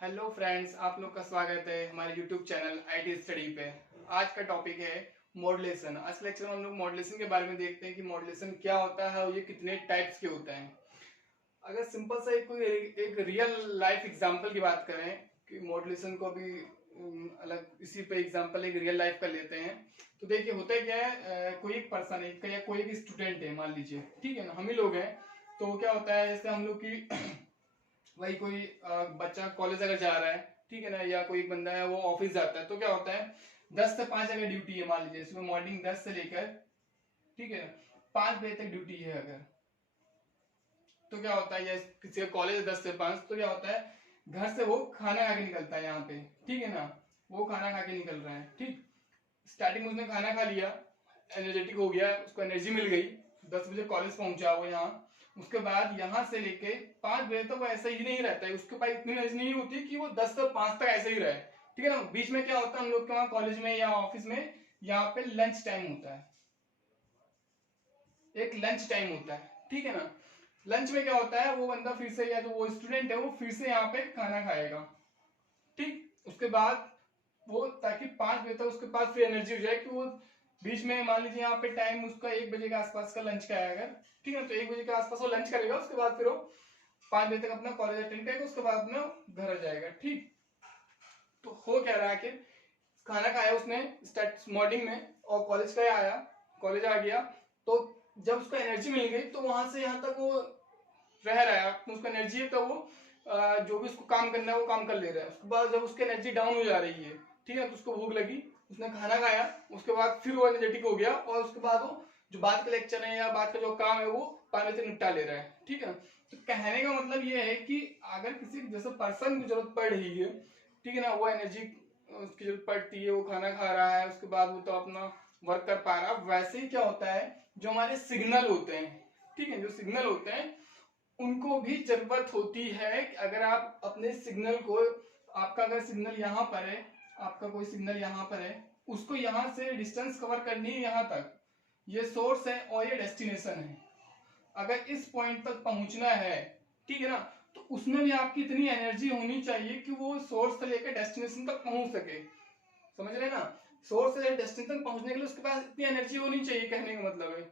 Hello friends, आप लोग का स्वागत है हमारे यूट्यूब चैनल आईटी स्टडी पे। आज का टॉपिक है मॉड्यूलेशन। आज के लेक्चर में हम लोग मॉड्यूलेशन के बारे में देखते हैं कि मॉड्यूलेशन क्या होता है और ये कितने टाइप्स के होते हैं। अगर सिंपल सा एक रियल लाइफ एग्जांपल की बात करें कि मॉड्यूलेशन को भी अलग इसी पे एग्जांपल एक रियल लाइफ का लेते हैं तो देखिए होता क्या है। कोई एक पर्सन है या कोई एक स्टूडेंट है, मान लीजिए, ठीक है ना, हम ही लोग हैं। तो क्या होता है, जैसे हम लोग की वही कोई बच्चा कॉलेज अगर जा रहा है, ठीक है ना, या कोई एक बंदा है वो ऑफिस जाता है, तो क्या होता है 10 से 5 अगर ड्यूटी है, मान लीजिए सुबह मॉर्निंग 10 से लेकर, ठीक है, 5 बजे तक ड्यूटी है अगर, तो क्या होता है, या किसी का कॉलेज है 10 से 5, तो क्या होता है घर से वो खाना खा के निकलता है यहाँ पे, ठीक है ना, वो खाना खा के निकल रहा है। ठीक, स्टार्टिंग में उसने खाना खा लिया, एनर्जेटिक हो गया, उसको एनर्जी मिल गई, 10 बजे कॉलेज पहुंचा वो यहाँ। उसके बाद यहाँ से लेके 5 बजे तक वो ऐसा ही नहीं रहता है, उसके पास इतनी एनर्जी नहीं होती कि वो 10 से 5 तक ऐसे ही रहे, ठीक है ना। बीच में क्या होता है हम लोग के वहाँ कॉलेज में या ऑफिस में, यहाँ पे लंच टाइम होता है, एक लंच टाइम होता है, ठीक है ना। लंच में क्या होता है, वो बंदा फिर से, या जो वो स्टूडेंट है वो फिर से यहाँ पे खाना खाएगा, ठीक। उसके बाद वो, ताकि 5 बजे तक उसके पास फिर एनर्जी हो जाए कि वो बीच में, मान लीजिए यहाँ पे टाइम उसका 1 बजे के आसपास का लंच का है अगर, ठीक है, तो 1 बजे के आसपास वो लंच करेगा, उसके बाद फिर वो 5 बजे तक अपना कॉलेज अटेंड करेगा, उसके बाद अपना घर आ जाएगा, ठीक। तो हो क्या रहा है कि खाना खाया उसने स्टार्ट मॉर्निंग में और कॉलेज का आया, कॉलेज आ गया, तो जब उसको एनर्जी मिल गई तो वहां से यहाँ तक वो रह रहा है, तो उसको एनर्जी है, तो वो जो भी उसको काम करना है वो काम कर ले रहा है। उसके बाद जब उसकी एनर्जी डाउन हो जा रही है, ठीक है, तो उसको भूख लगी, उसने खाना खाया, उसके बाद फिर वो एनर्जेटिक हो गया, और उसके बाद वो जो बात का लेक्चर है या बात का जो काम है वो पानी से निपटा ले रहा है, ठीक है। तो कहने का मतलब ये है कि अगर किसी जैसे पर्सन की जरूरत पड़ रही है, ठीक है ना, वो एनर्जी उसकी जरूरत पड़ती है, वो खाना खा रहा है, उसके बाद वो तो अपना वर्क कर पा रहा है। वैसे ही क्या होता है, जो हमारे सिग्नल होते हैं, ठीक है, जो सिग्नल होते हैं उनको भी जरूरत होती है कि अगर आप अपने सिग्नल को, आपका अगर सिग्नल यहाँ पर है, आपका कोई सिग्नल यहाँ पर है, उसको यहाँ से डिस्टेंस कवर करनी है यहाँ तक, ये सोर्स है और ये डेस्टिनेशन है। अगर इस पॉइंट तक पहुंचना है, ठीक है ना, तो उसमें भी आपकी इतनी एनर्जी होनी चाहिए कि वो सोर्स से लेकर डेस्टिनेशन तक पहुंच सके, समझ रहे ना। सोर्स से डेस्टिनेशन तक पहुंचने के लिए उसके पास इतनी एनर्जी होनी चाहिए, कहने का मतलब है।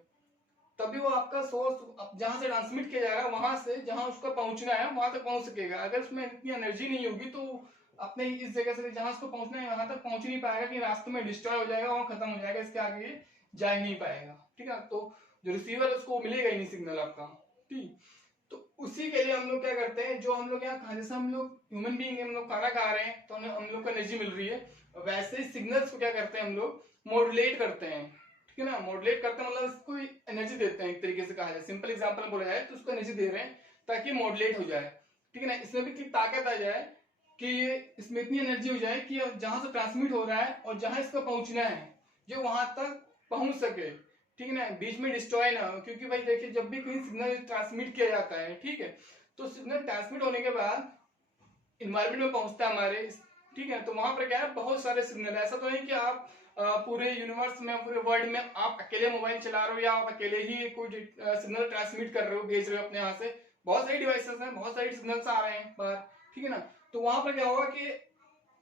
तभी वो आपका सोर्स जहां से ट्रांसमिट किया जा रहा है, वहां से जहां उसका पहुंचना है वहां तक पहुंच सकेगा। अगर उसमें इतनी एनर्जी नहीं होगी तो अपने इस जगह से जहां उसको पहुंचना है वहां तक पहुंच नहीं पाएगा, कि रास्ते में डिस्ट्रॉय हो जाएगा, वहां खत्म हो जाएगा, इसके आगे ये जा ही नहीं पाएगा, ठीक है। तो जो रिसीवर है उसको मिलेगा ही नहीं सिग्नल आपका, ठीक। तो उसी के लिए हम लोग क्या करते हैं, जो हम लोग यहाँ जैसे हम लोग ह्यूमन बीइंग, हम लोग खाना खा रहे हैं तो हम लोग को एनर्जी मिल रही है, वैसे ही सिग्नल्स को क्या करते हैं हम लोग मॉड्यूलेट करते हैं, ठीक है ना। मॉड्यूलेट करते हैं मतलब इसको एनर्जी देते हैं, एक तरीके से कहा जाए, सिंपल एग्जांपल बोला जाए तो उसको एनर्जी दे रहे हैं ताकि मॉड्यूलेट हो जाए, ठीक है ना। इसमें भी इतनी ताकत आ जाए कि ये इसमें इतनी एनर्जी हो जाए कि जहां से ट्रांसमिट हो रहा है और जहां इसका पहुंचना है जो वहां तक पहुंच सके, ठीक है ना, बीच में डिस्ट्रॉय ना हो। क्योंकि भाई देखिए, जब भी कोई सिग्नल ट्रांसमिट किया जाता है, ठीक है, तो सिग्नल ट्रांसमिट होने के बाद इन्वायरमेंट में पहुंचता है हमारे, ठीक है, तो वहां पर क्या है, बहुत सारे सिग्नल। ऐसा तो नहीं कि आप पूरे यूनिवर्स में, पूरे वर्ल्ड में आप अकेले मोबाइल चला रहे हो या आप अकेले ही कोई सिग्नल ट्रांसमिट कर रहे हो, भेज रहे हो अपने यहाँ से। बहुत सारी डिवाइसेस हैं, बहुत सारे सिग्नल्स आ रहे हैं बाहर, ठीक है ना। तो वहां पर क्या होगा कि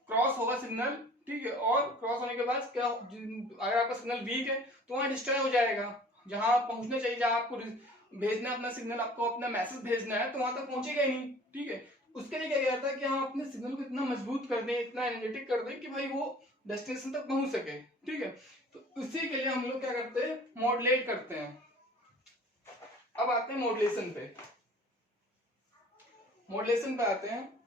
क्रॉस होगा सिग्नल, ठीक है, और क्रॉस होने के बाद क्या, अगर आपका सिग्नल वीक है तो वहां डिस्ट्रॉय हो जाएगा। जहां पहुंचना चाहिए, जहां आपको भेजना है अपना सिग्नल, आपको अपना मैसेज भेजना है, तो वहां तक पहुंचेगा ही नहीं, ठीक है। उसके लिए क्या किया जाता है कि हम अपने सिग्नल को इतना मजबूत कर दें, इतना एनर्जेटिक कर दें कि भाई वो डेस्टिनेशन तक पहुंच सके, ठीक है। तो उसी के लिए हम लोग क्या करते हैं, मॉड्यूलेट करते हैं। अब आते हैं मॉड्यूलेशन पे। मॉड्यूलेशन पे आते हैं।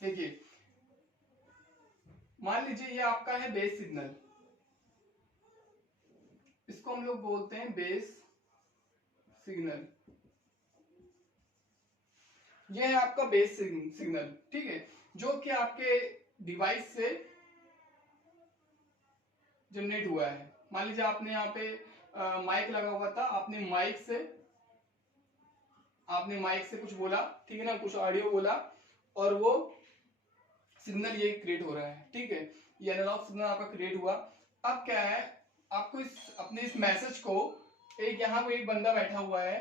देखिए, मान लीजिए ये आपका है बेस सिग्नल, इसको हम लोग बोलते हैं बेस सिग्नल। ये है आपका बेस सिग्नल, ठीक है, जो कि आपके डिवाइस से जनरेट हुआ है। मान लीजिए आपने यहाँ पे माइक लगा हुआ था, आपने माइक से कुछ बोला, ठीक है ना, कुछ ऑडियो बोला, और वो सिग्नल ये क्रिएट हो रहा है, ठीक है, ये एनालॉग सिग्नल आपका क्रिएट हुआ। अब क्या है, आपको अपने इस मैसेज को एक यहाँ पे एक बंदा बैठा हुआ है,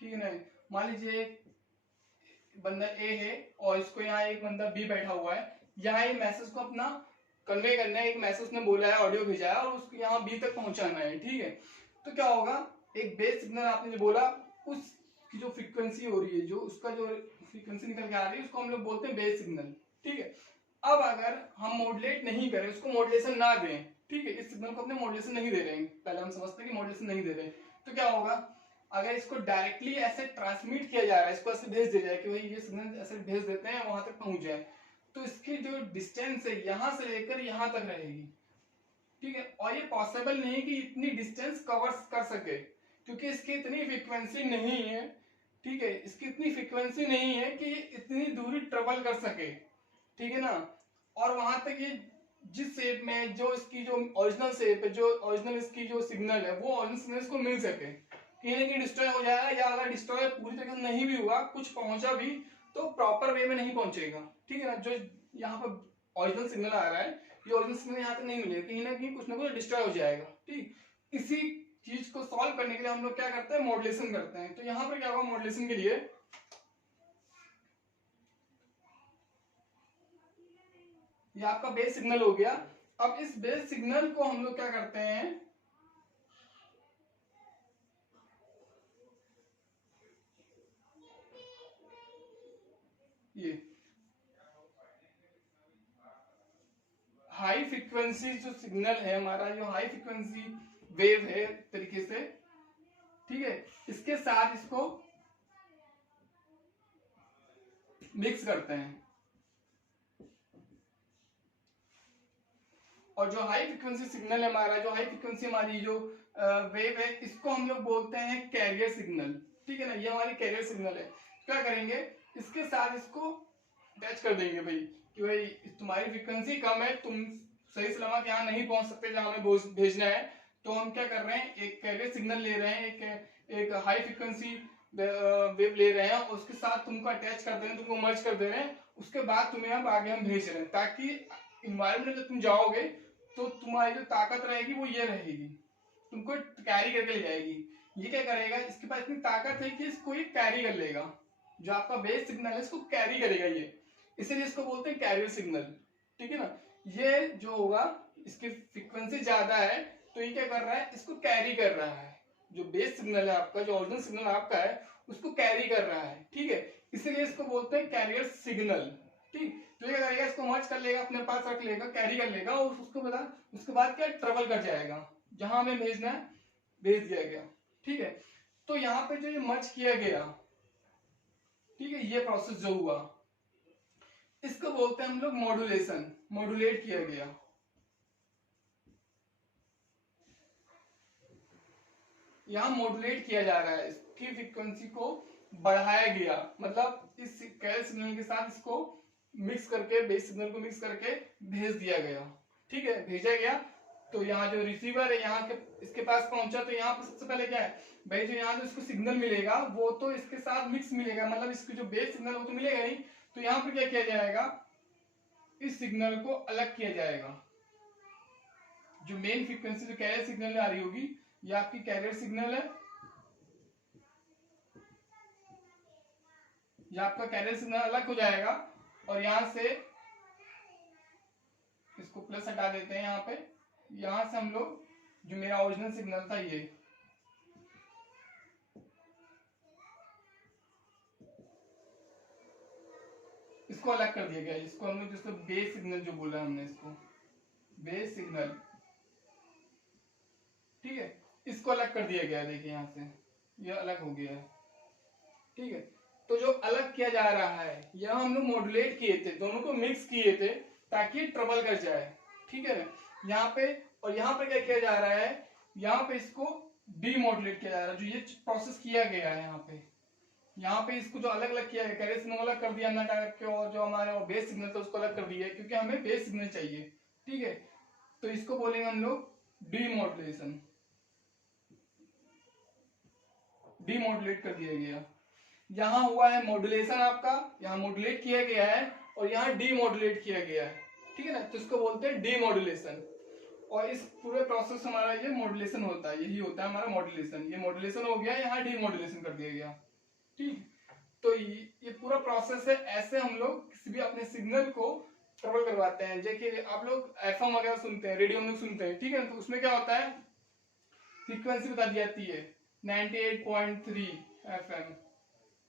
ठीक है ना, मान लीजिए बंदा ए है और इसको यहाँ एक बंदा बी बैठा हुआ है, यहाँ ये मैसेज को अपना कन्वे करना है, एक मैसेज ने बोला है, ऑडियो भेजा है और उसको यहाँ बी तक पहुंचाना है, ठीक है। तो क्या होगा, एक बेस सिग्नल आपने जो बोला उसकी जो फ्रीक्वेंसी हो रही है, जो उसका जो फ्रीक्वेंसी निकल के आ रही है उसको हम लोग बोलते हैं बेस सिग्नल, ठीक है। अब अगर हम मॉड्यूलेट नहीं करें, उसको मॉड्यूलेशन ना दें, ठीक है, इस सिग्नल को अपने मॉड्यूलेशन नहीं दे रहे हैं, पहले हम समझते हैं कि मॉड्यूलेशन नहीं दे रहे, तो क्या होगा, अगर इसको डायरेक्टली ऐसे ट्रांसमिट किया जा रहा है, इसको ऐसे भेज दिया जाए कि भाई ये सिग्नल ऐसे भेज देते हैं वहां तक पहुंच जाए, तो इसकी जो डिस्टेंस है यहां से लेकर यहां तक रहेगी, ठीक है। और ये पॉसिबल नहीं कि इतनी डिस्टेंस कवर कर सके, क्योंकि इसकी इतनी फ्रीक्वेंसी नहीं है, ठीक है, इसकी इतनी फ्रीक्वेंसी नहीं है कि इतनी दूरी ट्रेवल कर सके, ठीक है ना। और वहां तक ये जिस शेप में जो इसकी जो ओरिजिनल शेप है, जो ओरिजिनल इसकी जो सिग्नल है, वो ओरिजिनल सिग्नल को मिल सके, कहीं ना कहीं डिस्ट्रॉय हो जाएगा, या अगर डिस्ट्रॉय पूरी तरह से नहीं भी हुआ, कुछ पहुंचा भी तो प्रॉपर वे में नहीं पहुंचेगा, ठीक है ना। जो यहाँ पर ओरिजिनल सिग्नल आ रहा है, ये ओरिजिनल सिग्नल यहाँ तक नहीं मिलेगा, कहीं ना कुछ डिस्ट्रॉय हो जाएगा, ठीक। इसी चीज को सॉल्व करने के लिए हम लोग क्या करते हैं, मॉड्यूलेशन करते हैं। तो यहाँ पर क्या होगा, मॉड्यूलेशन के लिए ये आपका बेस सिग्नल हो गया। अब इस बेस सिग्नल को हम लोग क्या करते हैं, ये हाई फ्रीक्वेंसी जो सिग्नल है हमारा, जो हाई फ्रीक्वेंसी वेव है तरीके से, ठीक है, इसके साथ इसको मिक्स करते हैं। और जो हाई फ्रीक्वेंसी सिग्नल है हमारा, जो हाई फ्रीक्वेंसी हमारी जो वेव है, इसको हम लोग बोलते हैं कैरियर सिग्नल, ठीक है ना, ये हमारी कैरियर सिग्नल है। क्या करेंगे, इसके साथ इसको अटैच कर देंगे भाई, कि भाई तुम्हारी फ्रीक्वेंसी कम है, तुम सही सलामत यहाँ नहीं पहुंच सकते जहां हमें भेजना है, तो हम क्या कर रहे हैं, एक कैरियर सिग्नल ले रहे हैं, एक हाई फ्रीक्वेंसी वेव ले रहे हैं, उसके साथ तुमको अटैच कर दे रहे हैं, तुमको मर्ज कर दे रहे हैं, उसके बाद तुम्हें हम आगे हम भेज रहे हैं, ताकि इन्वायरमेंट में जब तुम जाओगे तो तुम्हारी जो ताकत रहेगी वो ये रहेगी, तुमको कैरी करके ले जाएगी। ये क्या करेगा, इसके पास इतनी ताकत है कि इसको ये कैरी कर लेगा, जो आपका बेस सिग्नल है इसको कैरी करेगा ये, इसीलिए इसको बोलते हैं कैरियर सिग्नल, ठीक है ना। ये जो होगा, इसकी फ्रीक्वेंसी ज्यादा है, तो ये क्या कर रहा है, इसको कैरी कर रहा है, जो बेस सिग्नल है आपका, जो ओरिजिनल सिग्नल आपका है उसको कैरी कर रहा है, ठीक है, इसीलिए इसको बोलते हैं कैरियर सिग्नल, ठीक। तो ये करेगा, इसको मर्ज कर लेगा, अपने पास रख लेगा, कैरी कर लेगा, और उसके बाद क्या ट्रेवल कर जाएगा, जहां हमें भेजना है भेज दिया गया, ठीक है। तो यहाँ पे जो ये मर्ज किया गया, ठीक है, ये प्रोसेस जो हुआ इसको बोलते हैं हम लोग मॉड्यूलेशन, मॉड्यूलेट किया गया। यहाँ मॉड्यूलेट किया जा रहा है, इसकी फ्रीक्वेंसी को बढ़ाया गया, मतलब इस कैरियर सिग्नल के साथ इसको मिक्स करके, बेस सिग्नल को मिक्स करके भेज दिया गया, ठीक है, भेजा गया। तो यहाँ जो रिसीवर है, यहाँ के इसके पास पहुंचा, तो यहाँ पर सबसे पहले क्या है भाई, जो यहाँ जो इसको सिग्नल मिलेगा वो तो इसके साथ मिक्स मिलेगा, मतलब इसकी जो बेस सिग्नल वो तो मिलेगा नहीं, तो यहाँ पर क्या किया जाएगा, इस सिग्नल को अलग किया जाएगा। जो मेन फ्रीक्वेंसी जो कैरियर सिग्नल आ रही होगी, ये आपकी कैरियर सिग्नल है, ये आपका कैरियर सिग्नल अलग हो जाएगा, और यहां से इसको प्लस हटा देते हैं, यहाँ पे यहां से हम लोग जो मेरा ओरिजिनल सिग्नल था ये, इसको अलग कर दिया गया, इसको हम लोग जिसको बेस सिग्नल जो बोला हमने, इसको बेस सिग्नल, ठीक है, इसको अलग कर दिया गया, देखिए यहाँ से ये अलग हो गया है, ठीक है। तो जो अलग किया जा रहा है, यह हम लोग मॉड्यूलेट किए थे, दोनों को मिक्स किए थे ताकि ट्रबल कर जाए, ठीक है। यहाँ पे और यहाँ पे क्या किया जा रहा है, यहाँ पे इसको डीमॉड्यूलेट किया जा रहा है, जो ये प्रोसेस किया गया है यहाँ पे इसको जो अलग अलग किया है, कैरियर सिग्नल अलग कर दिया ना करके, और जो हमारे बेस सिग्नल था उसको अलग कर दिया, क्योंकि हमें बेस सिग्नल चाहिए, ठीक है। तो इसको बोलेंगे हम लोग डीमॉड्यूलेशन, डीमॉड्यूलेट कर दिया गया। यहाँ हुआ है मॉड्यूलेशन आपका, यहाँ मॉड्यूलेट किया गया है और यहाँ डीमॉड्यूलेट किया गया है, ठीक है ना, तो इसको बोलते हैं डीमॉड्यूलेशन। और इस पूरे प्रोसेस हमारा ये मॉड्यूलेशन होता है, यही होता है हमारा मॉड्यूलेशन। ये मॉड्यूलेशन हो गया, यहाँ डीमॉड्यूलेशन कर दिया गया। ठीक, तो ये पूरा प्रोसेस है। ऐसे हम लोग किसी भी अपने सिग्नल को ट्रेवल करवाते हैं। जैसे आप लोग एफएम वगैरह सुनते हैं, रेडियो में सुनते हैं, ठीक है, तो उसमें क्या होता है, फ्रीक्वेंसी बता दी जाती है 98.3 एफएम।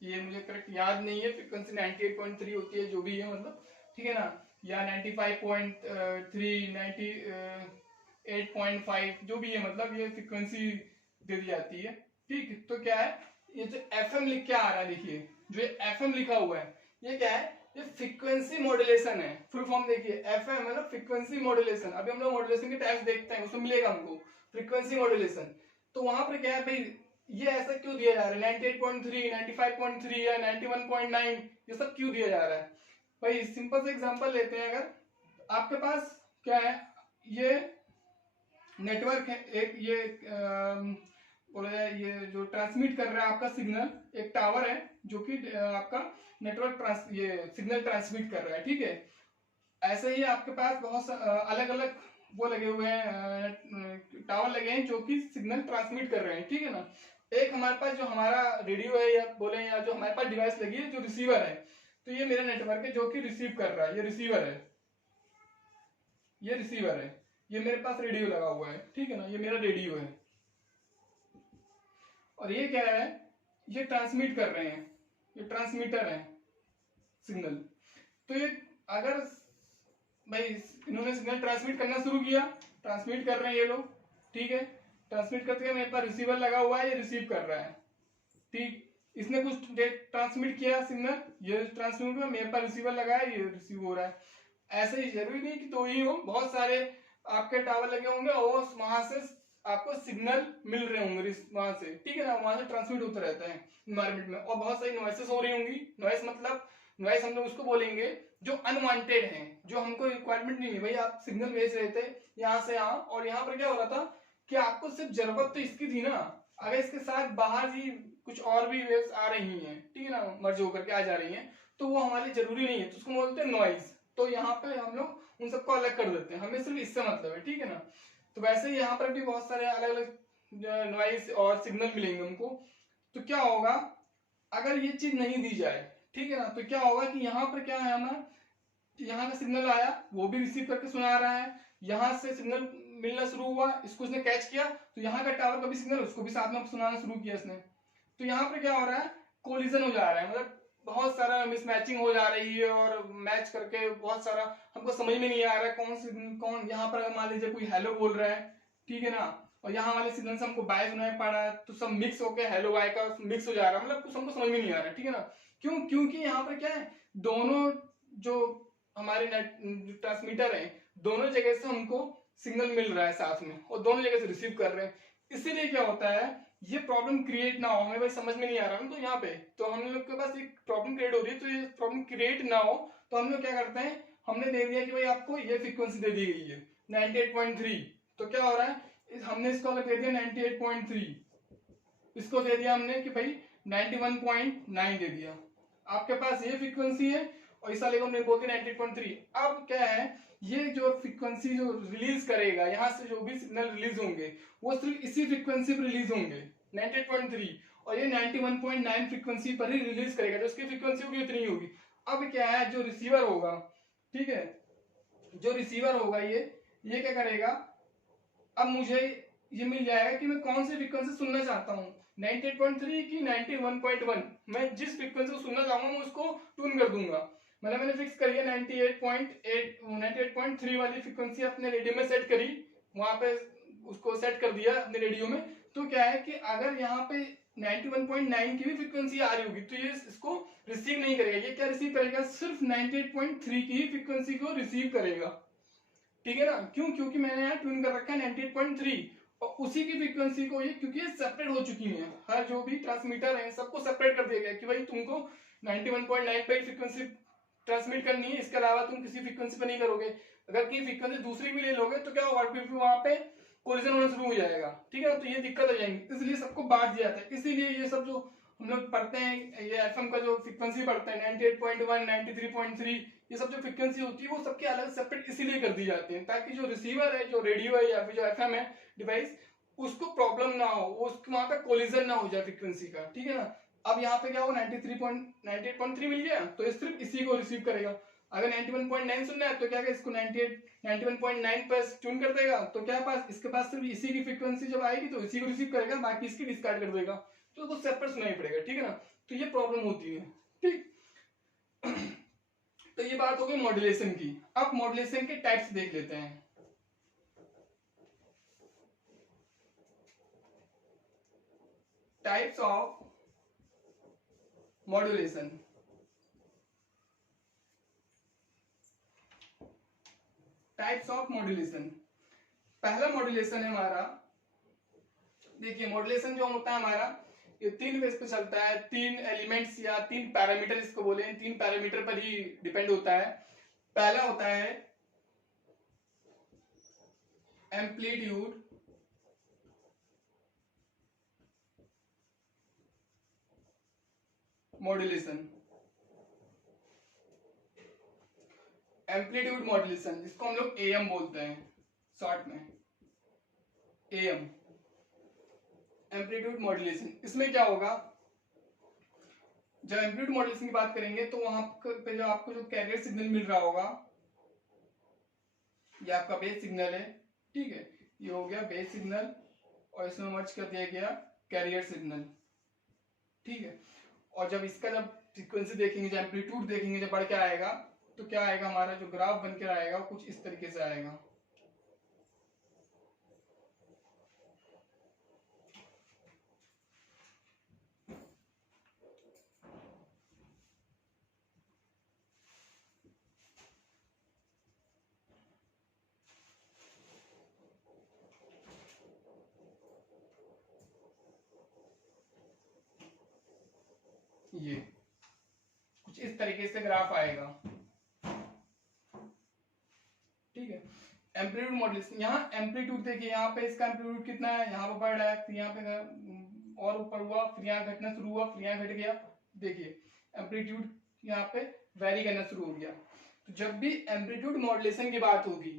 ये मुझे करेक्ट याद नहीं है, फ्रीक्वेंसी 98.3 होती है जो भी है, मतलब ठीक है ना, या 95.3, 98.5 जो भी है, मतलब ये फ्रीक्वेंसी दे दी जाती है। ठीक, तो क्या है, ये जो एफएम लिख के आ रहा है, देखिए जो एफएम लिखा हुआ है, ये क्या है, ये फ्रीक्वेंसी मॉड्यूलेशन है। फुल फॉर्म देखिए, एफएम है ना, फ्रीक्वेंसी मॉड्यूलेशन। अभी हम लोग मॉड्यूलेशन के टाइप्स देखते हैं, उसमें मिलेगा हमको फ्रीक्वेंसी मॉड्यूलेशन। तो वहां पर क्या है भाई, ये ऐसा क्यों दिया जा रहा है 98.3, 95.3 या 91.9, ये सब क्यों दिया जा रहा है भाई? सिंपल से एग्जांपल लेते हैं। अगर आपके पास क्या है, ये नेटवर्क है एक, ये बोला जाए, ये जो ट्रांसमिट कर रहा है आपका सिग्नल, एक टावर है जो कि आपका नेटवर्क ये सिग्नल ट्रांसमिट कर रहा है, ठीक है। ऐसे ही आपके पास बहुत अलग अलग वो लगे हुए हैं, टावर लगे हैं जो कि सिग्नल ट्रांसमिट कर रहे हैं, ठीक है ना। एक हमारे पास जो हमारा रेडियो है, या बोले, या जो हमारे पास डिवाइस लगी है जो रिसीवर है, तो ये मेरा नेटवर्क है जो कि रिसीव कर रहा है, ये रिसीवर है, ये रिसीवर है। ये मेरे पास रेडियो लगा हुआ है, ठीक है ना, ये मेरा रेडियो है। और ये क्या है, ये ट्रांसमिट कर रहे हैं, ये ट्रांसमीटर है सिग्नल। तो ये अगर भाई इन्होंने सिग्नल ट्रांसमिट करना शुरू किया, ट्रांसमिट कर रहे हैं ये लोग, ठीक है, ट्रांसमिट करते मेरे पास रिसीवर लगा हुआ है, ये रिसीव कर रहा है, ठीक। इसने कुछ ट्रांसमिट किया सिग्नल, ये ट्रांसमिट हुआ, मेरे पास रिसीवर लगा है, ये रिसीव हो रहा है। ऐसे ही जरूरी नहीं कि तो ही हो, बहुत सारे आपके टावर लगे होंगे और वहां से आपको सिग्नल मिल रहे होंगे वहां से, ठीक है ना, वहां से ट्रांसमिट होता रहता है इन्वायरमेंट में। और बहुत सारी नॉइसेस हो रही होंगी। नॉइस मतलब, नॉइस हम लोग उसको बोलेंगे जो अनवांटेड है, जो हमको रिक्वायरमेंट नहीं है। भाई आप सिग्नल भेज रहे थे यहाँ से यहाँ, और यहाँ पर क्या हो रहा था कि आपको सिर्फ जरूरत तो इसकी थी ना, अगर इसके साथ बाहर ही कुछ और भी वेव्स आ रही हैं, ठीक है ना, मर्ज होकर के आ जा रही हैं, तो वो हमारे जरूरी नहीं है, तो उसको बोलते हैं नॉइज। तो यहाँ पे हम लोग उन सबको अलग कर देते हैं, हमें सिर्फ इससे मतलब है, ठीक है ना। तो वैसे ही यहाँ पर भी बहुत सारे अलग अलग नॉइज और सिग्नल मिलेंगे हमको। तो क्या होगा अगर ये चीज नहीं दी जाए, ठीक है ना, तो क्या होगा कि यहाँ पर क्या है, हमारा यहाँ का सिग्नल आया, वो भी रिसीव करके सुना रहा है, यहाँ से सिग्नल मिलना शुरू हुआ, इसको उसने कैच किया, तो यहाँ का टावर का भी सिग्नल उसको भी साथ में सुनाना शुरू किया इसने। तो यहाँ पर क्या हो रहा है, कोलिजन हो जा रहा है, मतलब बहुत सारा मिसमैचिंग हो जा रही है, और मैच करके बहुत सारा हमको समझ में नहीं आ रहा है कौन यहाँ पर, मान लीजिए कोई हेलो बोल रहा है, ठीक है ना, और यहाँ वाले सिग्नल से हमको बाय सुनाई पड़ रहा है, तो सब मिक्स होकर हेलो बाय का मिक्स हो जा रहा है, मतलब कुछ हमको समझ में नहीं आ रहा है, ठीक है ना। क्यों? क्योंकि यहाँ पर क्या है, दोनों जो हमारे नेट ट्रांसमीटर है, दोनों जगह से हमको सिग्नल मिल रहा है साथ में, और दोनों जगह से रिसीव कर रहे हैं। इसीलिए क्या होता है, ये प्रॉब्लम क्रिएट ना हो, हमें भाई समझ में नहीं आ रहा ना, तो यहाँ पे तो हम लोग के पास एक प्रॉब्लम क्रिएट हो रही है, तो ये प्रॉब्लम क्रिएट ना हो, तो हम लोग क्या करते हैं, हमने दे दिया कि भाई आपको ये फ्रीक्वेंसी दे दी गई है 98.3, तो क्या हो रहा है, हमने इसको अलग दे दिया 98.3, इसको दे दिया हमने कि भाई 91.9 दे दिया। आपके पास ये फ्रीक्वेंसी है, और इस वाले को हमने बोल दिया 98.3। अब क्या है, ये जो फ्रीक्वेंसी जो रिलीज करेगा, यहाँ से जो भी सिग्नल रिलीज होंगे, वो सिर्फ इसी फ्रीक्वेंसी पर रिलीज होंगे 98.3, और ये 91.9 फ्रीक्वेंसी पर ही रिलीज करेगा, जो उसकी फ्रीक्वेंसी होगी उतनी होगी। अब क्या है, जो रिसीवर होगा, ठीक है, जो रिसीवर होगा ये क्या करेगा, अब मुझे ये मिल जाएगा कि मैं कौन सी फ्रीक्वेंसी सुनना चाहता हूँ, 98.3 की 91.1। मैं जिस फ्रीक्वेंसी को सुनना चाहूंगा मैं उसको ट्यून कर दूंगा। मतलब मैंने फिक्स करी है 98.3 वाली फ्रीक्वेंसी अपने रेडियो में सेट करी, वहां पे उसको सेट कर दिया अपने रेडियो में। तो क्या है कि अगर यहाँ पे 91.9 की भी फ्रीक्वेंसी आ रही होगी, तो ये इसको रिसीव नहीं करेगा। ये क्या रिसीव करेगा, सिर्फ 98.3 की ही फ्रीक्वेंसी को रिसीव करेगा, ठीक है ना। क्यों? क्योंकि मैंने यहाँ ट्यून कर रखा है 98.3, और उसी की फ्रीक्वेंसी को ये, क्योंकि ये सेपरेट हो चुकी है, हर जो भी ट्रांसमीटर है सबको सेपरेट कर दिया गया कि भाई तुमको 91.9 पे फ्रीक्वेंसी ट्रांसमिट करनी है, इसके अलावा तुम किसी फ्रीक्वेंसी पे नहीं करोगे। अगर की फ्रीक्वेंसी दूसरी भी ले लोगे तो क्या होगा, वहां पे कोलिजन होना शुरू हो जाएगा, ठीक है ना, तो ये दिक्कत हो जाएंगी। इसलिए सबको बांट दिया जाता है। इसीलिए ये सब जो हम लोग पढ़ते हैं ये एफएम का जो फ्रीक्वेंसी पढ़ते हैं 98.1, 93.3, ये सब जो फ्रीक्वेंसी होती है वो सबके अलग सेपरेट इसीलिए कर दी जाती है ताकि जो रिसीवर है, जो रेडियो है या फिर जो एफएम है डिवाइस, उसको प्रॉब्लम ना हो, वो उसके वहां पे कोलिजन ना हो जाए फ्रीक्वेंसी का, ठीक है ना। अब यहाँ पे क्या हो 98.3 मिल गया तो ये सिर्फ इसी को रिसीव करेगा। अगर 91.9 सुनना है तो क्या इसको 91.9 पर ट्यून कर देगा, तो क्या पास इसके पास सिर्फ इसी की फ्रीक्वेंसी जब आएगी तो इसी को रिसीव करेगा, बाकी इसकी डिस्कार्ड कर देगा, तो उसको सेपरेट सुनाई पड़ेगा, ठीक है ना। तो ये प्रॉब्लम होती है, ठीक। तो ये बात हो गई मॉड्यूलेशन की। अब मॉड्यूलेशन के टाइप्स देख लेते हैं। Types of modulation. Types of modulation, पहला मॉड्यूलेशन है हमारा, देखिए मॉड्यूलेशन जो होता है हमारा ये 3 बेस पे चलता है, 3 एलिमेंट्स या 3 पैरामीटर इसको बोले, 3 पैरामीटर पर ही डिपेंड होता है। पहला होता है एम्पलीट्यूड, मॉड्यूलेशन। एम्पलीट्यूड मॉड्यूलेशन, इसको हम लोग एएम बोलते हैं शॉर्ट में, एएम, एम्पलीट्यूड मॉड्यूलेशन। इसमें क्या होगा, जब एम्पलीट्यूड मॉड्यूलेशन की बात करेंगे तो वहां पे जो आपको जो कैरियर सिग्नल मिल रहा होगा, ये आपका बेस सिग्नल है, ठीक है, ये हो गया बेस सिग्नल और इसमें मर्ज कर दिया गया कैरियर सिग्नल, ठीक है। और जब इसका जब फ्रीक्वेंसी देखेंगे, जब एम्पलीट्यूड देखेंगे, जब बढ़ के आएगा तो क्या आएगा, हमारा जो ग्राफ बनकर आएगा कुछ इस तरीके से आएगा। ये कुछ इस तरीके से ग्राफ आएगा, ठीक है। एम्पलीट्यूड मॉड्यूलेशन, यहाँ एम्पलीट्यूड देखिए, यहाँ पे इसका एम्पलीट्यूड कितना है, यहाँ पे बढ़ रहा है, फिर यहाँ पे और ऊपर हुआ, फिर यहाँ घटना शुरू हुआ, फिर यहाँ घट गया, देखिए एम्पलीट्यूड यहाँ पे वेरी करना शुरू हो गया। तो जब भी एम्पलीट्यूड मॉड्यूलेशन की बात होगी,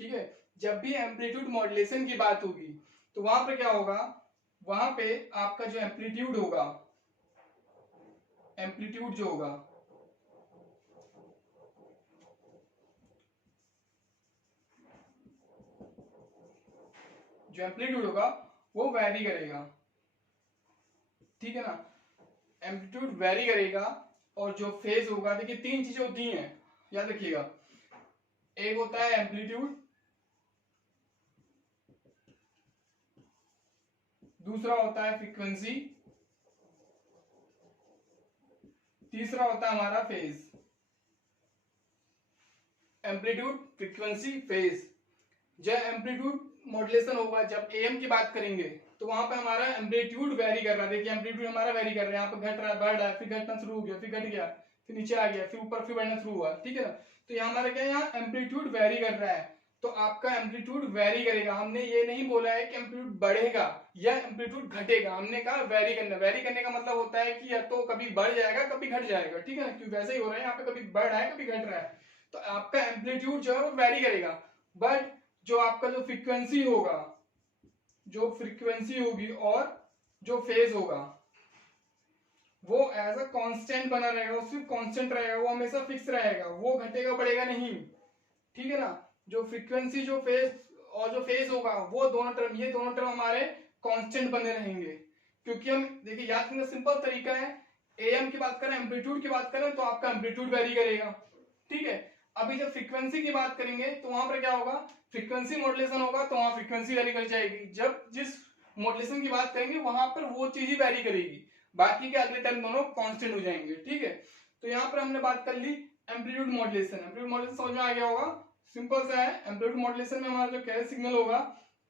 ठीक है, जब भी एम्पलीट्यूड मॉड्यूलेशन की बात होगी तो वहां पे क्या होगा, वहां पे आपका जो एम्पलीट्यूड होगा, एम्पलीट्यूड जो होगा, जो एम्पलीट्यूड होगा वो वेरी करेगा, ठीक है ना, एम्पलीट्यूड वेरी करेगा। और जो फेज होगा, देखिए 3 चीजें होती हैं, याद रखिएगा, एक होता है एम्पलीट्यूड, दूसरा होता है फ्रीक्वेंसी, तीसरा होता है हमारा फेज। Amplitude, frequency, phase. जब एम्पलीट्यूड मॉड्यूलेशन होगा, जब एएम की बात करेंगे तो वहां पे हमारा एम्पलीट्यूड वेरी कर रहा है, देखिए एम्पलीट्यूड हमारा वेरी कर रहा है, यहाँ पे घट रहा है, बढ़ रहा है, फिर घटना शुरू हो गया, फिर घट गया, फिर नीचे आ गया, फिर ऊपर फिर बढ़ना शुरू हुआ, ठीक है ना। तो यहाँ हमारा क्या है, यहाँ एम्पलीट्यूड वेरी कर रहा है, तो आपका एम्पलीट्यूड वेरी करेगा। हमने ये नहीं बोला है कि एम्पलीट्यूड बढ़ेगा या एम्पलीट्यूड घटेगा, हमने कहा वेरी करना। वेरी करने का मतलब होता है कि या तो कभी बढ़ जाएगा कभी घट जाएगा, ठीक है ना, क्योंकि वैसे ही हो रहा है, यहाँ पे कभी बढ़ रहा है कभी घट रहा है, तो आपका एम्पलीट्यूड जो है वो वेरी करेगा। बट जो आपका जो फ्रीक्वेंसी होगा, जो फ्रीक्वेंसी होगी और जो फेज होगा वो एज अ कांस्टेंट बना रहेगा, वो सिर्फ कांस्टेंट रहेगा, वो हमेशा फिक्स रहेगा, वो घटेगा बढ़ेगा नहीं, ठीक है ना। जो फ्रीक्वेंसी, जो फेज और जो फेज होगा, वो दोनों टर्म, ये दोनों टर्म हमारे कांस्टेंट बने रहेंगे, क्योंकि हम देखिए याद करने का सिंपल तरीका है, एएम की बात करें, एम्पलीट्यूड की बात करें तो आपका एम्पलीट्यूड वेरी करेगा, ठीक है। अभी जब फ्रीक्वेंसी की बात करेंगे तो वहां पर क्या होगा, फ्रीक्वेंसी मॉड्यूलेशन होगा तो वहां फ्रीक्वेंसी वेरी कर जाएगी। जब जिस मॉड्यूलेशन की बात करेंगे वहां पर वो चीज ही वेरी करेगी, बाकी के अगले टाइम दोनों कांस्टेंट हो जाएंगे, ठीक है। तो यहाँ पर हमने बात कर ली एम्पलीट्यूड मॉड्यूलेशन। एम्पलीट्यूड मॉड्यूलेशन समझ में आ गया होगा, सिंपल सा है। एम्पलीट्यूड मॉड्यूलेशन में हमारा जो कैरियर सिग्नल होगा,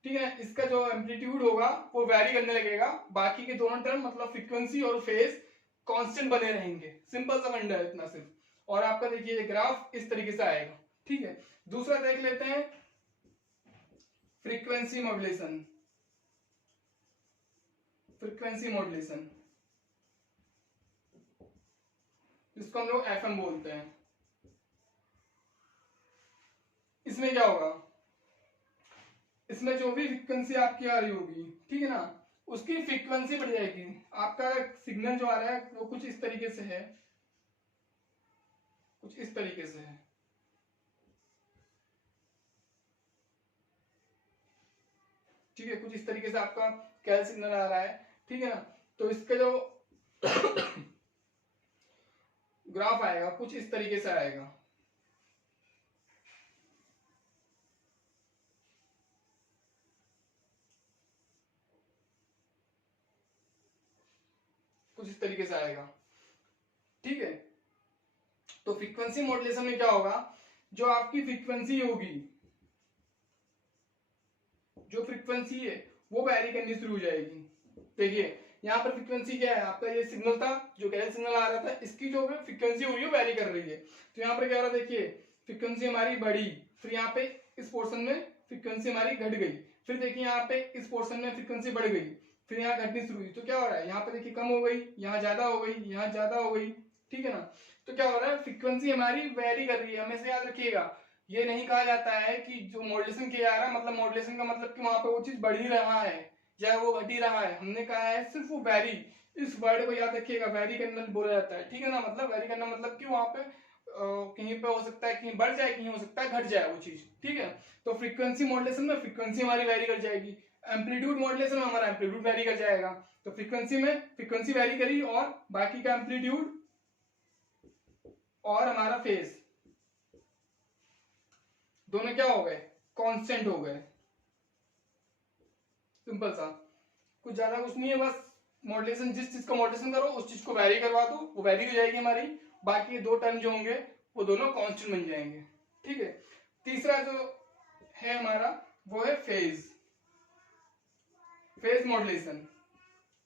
ठीक है, इसका जो एम्पलीट्यूड होगा वो वेरी करने लगेगा, बाकी के दोनों टर्म मतलब फ्रीक्वेंसी और फेज कांस्टेंट बने रहेंगे, सिंपल सा फंडा है इतना सिर्फ। और आपका देखिए ग्राफ इस तरीके से आएगा, ठीक है। दूसरा देख लेते हैं फ्रीक्वेंसी मॉड्यूलेशन। फ्रीक्वेंसी मॉड्यूलेशन, जिसको हम लोग FM बोलते हैं। इसमें क्या होगा, इसमें जो भी फ्रीक्वेंसी आपकी आ रही होगी, ठीक है ना, उसकी फ्रीक्वेंसी बढ़ जाएगी। आपका सिग्नल जो आ रहा है वो कुछ इस तरीके से है, कुछ इस तरीके से है, ठीक है, कुछ इस तरीके से आपका कैल सिग्नल आ रहा है, ठीक है ना। तो इसका जो ग्राफ आएगा कुछ इस तरीके से आएगा, कुछ इस तरीके से आएगा, ठीक है। तो फ्रीक्वेंसी मॉड्यूलेशन में क्या होगा, जो आपकी फ्रीक्वेंसी होगी, जो फ्रीक्वेंसी है वो वैरी करनी शुरू हो जाएगी। देखिए यहाँ पर फ्रीक्वेंसी क्या है, आपका ये सिग्नल था, जो कैल सिग्नल आ रहा था, इसकी जो फ्रीक्वेंसी हो रही है वैरी कर रही है। तो यहाँ पर क्या हो रहा है, देखिए फ्रीक्वेंसी हमारी बढ़ी, फिर यहाँ पे इस पोर्शन में फ्रीक्वेंसी हमारी घट गई, फिर देखिए यहाँ पे इस पोर्शन में फ्रीक्वेंसी बढ़ गई, फिर यहाँ घटनी शुरू हुई। तो क्या हो रहा है, यहाँ पे देखिए कम हो गई, यहाँ ज्यादा हो गई, यहाँ ज्यादा हो गई, ठीक है ना। तो क्या हो रहा है, फ्रीक्वेंसी हमारी वैरी कर रही है। हमेशा याद रखिएगा, ये नहीं कहा जाता है कि जो मॉड्यूलेशन किया जा रहा है, मतलब मॉड्यूलेशन का मतलब कि वहां पे वो चीज बढ़ ही रहा है या वो घट ही रहा है। हमने कहा है सिर्फ वो वैरी, इस वर्ड को याद रखिएगा, वैरी करना बोला जाता है, ठीक है ना। मतलब वैरी करना मतलब कि वहां पे कहीं पे हो सकता है, कहीं बढ़ जाए, कहीं हो सकता है घट जाए वो चीज, ठीक है। तो फ्रीक्वेंसी मॉड्यूलेशन में फ्रीक्वेंसी हमारी वैरी कर जाएगी, एम्पलीट्यूड मॉड्यूलेशन में हमारा एम्पलीट्यूड वैरी कर जाएगा। तो फ्रीक्वेंसी में फ्रीक्वेंसी वैरी करी और बाकी का एम्पलीट्यूड और हमारा फेज दोनों क्या हो गए, कांस्टेंट हो गए। सिंपल सा, कुछ ज्यादा कुछ नहीं है, बस मॉड्यूलेशन, जिस चीज का मॉड्यूलेशन करो उस चीज को वैरी करवा दो, वो वैरी हो जाएगी हमारी। बाकी दो टर्म जो होंगे वो दोनों कांस्टेंट बन जाएंगे, ठीक है। तीसरा जो है हमारा वो है फेज, फेज मॉड्यूलेशन।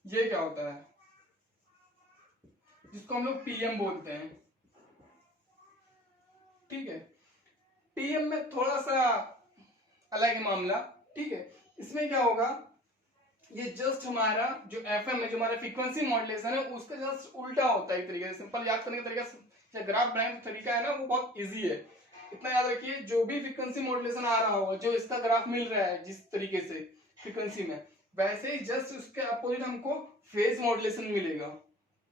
ये क्या होता है, जिसको हम लोग PM बोलते हैं, ठीक है। PM में थोड़ा सा अलग है मामला, ठीक है। इसमें क्या होगा, ये जस्ट हमारा जो FM है, जो हमारा फ्रीक्वेंसी मॉड्यूलेशन है, उसका जस्ट उल्टा होता है। एक तरीके से सिंपल याद करने का तरीका, ग्राफ बनाने का तरीका है ना, वो बहुत इजी है। इतना याद रखिए, जो भी फ्रीक्वेंसी मॉड्यूलेशन आ रहा होगा, जो इसका ग्राफ मिल रहा है जिस तरीके से फ्रीक्वेंसी में, वैसे ही जस्ट उसके अपोजिट हमको फेज मॉड्यूलेशन मिलेगा,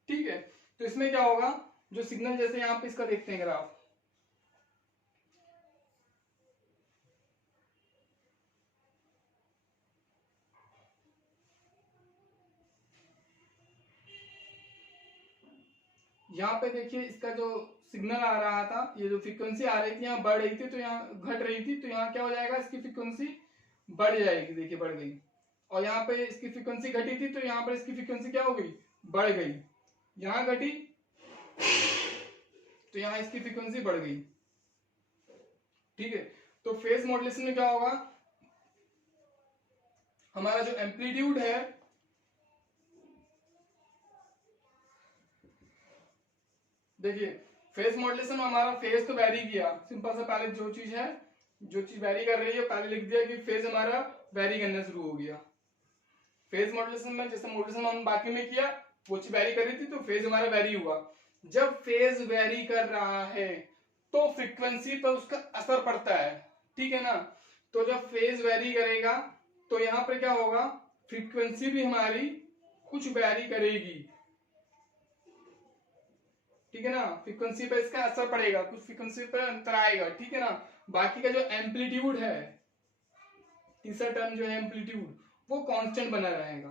ठीक है। तो इसमें क्या होगा, जो सिग्नल जैसे यहाँ पे इसका देखते हैं ग्राफ, यहाँ पे देखिए इसका जो सिग्नल आ रहा था, ये जो फ्रीक्वेंसी आ रही थी यहाँ बढ़ रही थी, तो यहाँ घट रही थी, तो यहाँ क्या हो जाएगा, इसकी फ्रीक्वेंसी बढ़ जाएगी, देखिए बढ़ गई। और यहाँ पे इसकी फ्रीक्वेंसी घटी थी, तो यहाँ पर इसकी फ्रीक्वेंसी क्या हो गई, बढ़ गई। यहाँ घटी तो यहाँ इसकी फ्रीक्वेंसी बढ़ गई, ठीक है। तो फेज मॉड्यूलेशन में क्या होगा, हमारा जो एम्पलीट्यूड है, देखिए फेज मॉड्यूलेशन में हमारा फेज तो वैरी किया, सिंपल सा, पहले जो चीज है, जो चीज वैरी कर रही है पहले लिख दिया कि फेज हमारा वैरी करना शुरू हो गया। फेज मॉड्यूलेशन में जैसे मॉड्यूलेशन हम बाकी में किया, वो चीज वैरी कर रही थी तो फेज हमारा वैरी हुआ। जब फेज वैरी कर रहा है तो फ्रीक्वेंसी पर उसका असर पड़ता है, ठीक है ना। तो जब फेज वैरी करेगा तो यहाँ पर क्या होगा, फ्रीक्वेंसी भी हमारी कुछ वैरी करेगी, ठीक है ना। फ्रीक्वेंसी पे इसका असर पड़ेगा, कुछ फ्रीक्वेंसी पर अंतर आएगा, ठीक है ना। बाकी का जो एम्पलीट्यूड है, तीसरा टर्म जो है एम्पलीट्यूड, वो कांस्टेंट बना रहेगा,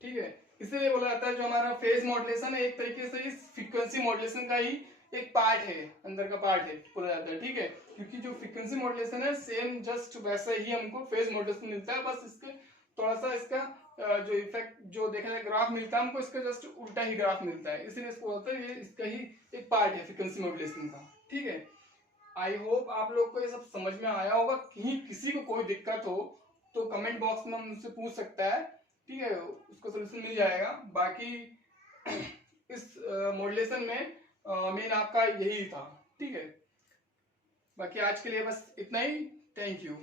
ठीक है। इसीलिए बोला जाता है जो हमारा फेज मॉड्यूलेशन है एक तरीके से इस फ्रीक्वेंसी मॉड्यूलेशन का ही एक पार्ट है, अंदर का पार्ट है बोला जाता है, ठीक है। क्योंकि जो फ्रीक्वेंसी मॉड्यूलेशन है सेम जस्ट वैसा ही हमको फेज मॉड्यूलेशन मिलता है, बस इसके थोड़ा सा इसका जो इफेक्ट जो देखा जाए ग्राफ मिलता है हमको, इसका जस्ट उल्टा ही ग्राफ मिलता है, इसलिए इसको बोलते हैं ये इसका ही एक पार्ट है फ्रीक्वेंसी मॉड्यूलेशन का, ठीक है। आई होप आप लोग को ये सब समझ में आया होगा। कहीं किसी को कोई दिक्कत हो तो कमेंट बॉक्स में मुझसे पूछ सकता है, ठीक है, उसको सोल्यूशन मिल जाएगा। बाकी इस मॉड्यूलेशन में मेन आपका यही था, ठीक है। बाकी आज के लिए बस इतना ही, थैंक यू।